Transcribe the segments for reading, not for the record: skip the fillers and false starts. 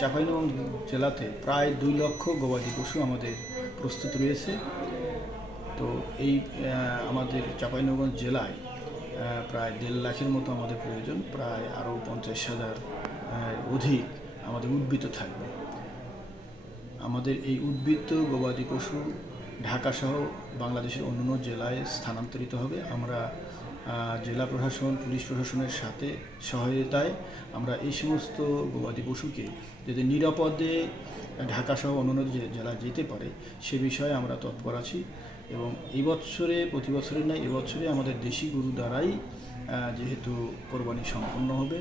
চাঁপাইনবাবগঞ্জ জেলাতে প্রায় 2 লক্ষ গবাদি পশু আমাদের প্রস্তুত রয়েছে। তো এই আমাদের চাঁপাইনবাবগঞ্জ জেলায় প্রায় 1.5 লাখের মতো আমাদের প্রয়োজন, প্রায় আরও 50,000 অধিক আমাদের উদ্বৃত্ত থাকবে। আমাদের এই উদ্বৃত্ত গবাদি পশু ঢাকাসহ বাংলাদেশের অন্যান্য জেলায় স্থানান্তরিত হবে। আমরা জেলা প্রশাসন, পুলিশ প্রশাসনের সাথে সহায়তায় আমরা এই সমস্ত গবাদি পশুকে যাতে নিরাপদে ঢাকাসহ অন্যান্য জেলায় যেতে পারে সে বিষয়ে আমরা তৎপর আছি। এবং এই বছরে প্রতি বছরের নয়, এবছরে আমাদের দেশি গরু দ্বারাই যেহেতু কোরবানি সম্পন্ন হবে।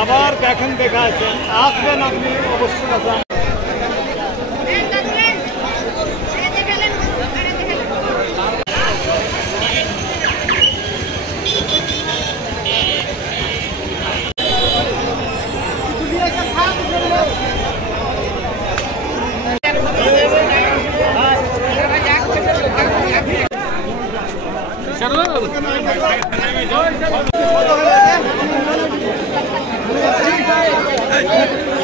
আবার দেখেন দেখা আছে আসবেন আপনি অবশ্যই। Hey!